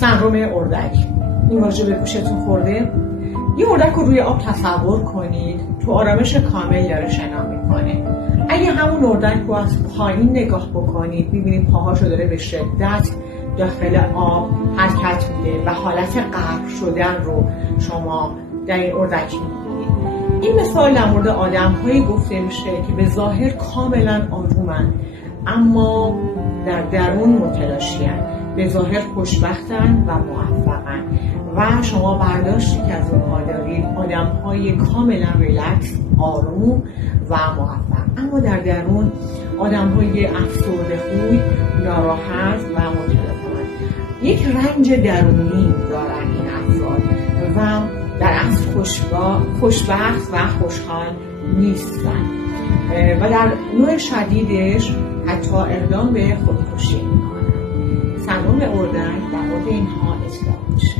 سندرم اردک، این واژه به گوشتون خورده؟ یه اردک رو روی آب تصور کنید، تو آرامش کامل داره شنا میکنه. اگه همون اردک رو از پایین نگاه بکنید میبینید پاهاشو داره به شدت داخل آب حرکت میده و حالت غرق شدن رو شما در این اردک میبینید. این مثال در مورد آدم‌هایی گفته میشه که به ظاهر کاملا آرومن اما در درون متلاشی‌اند، به ظاهر خوشبختن و موفقن و شما برداشتی که از اونها دارید آدم‌های کاملا ریلکس، آروم و موفق، اما در درون آدم‌های افسرده‌خوی، ناراحت و متلاشی‌اند. یک رنج درونی دارن این افراد و در اصل خوشبخت و خوشحال نیستن و در نوع شدیدش حتی اقدام به خودکشی میکنن. سندرم اردک در مورد اینها اطلاع میشه.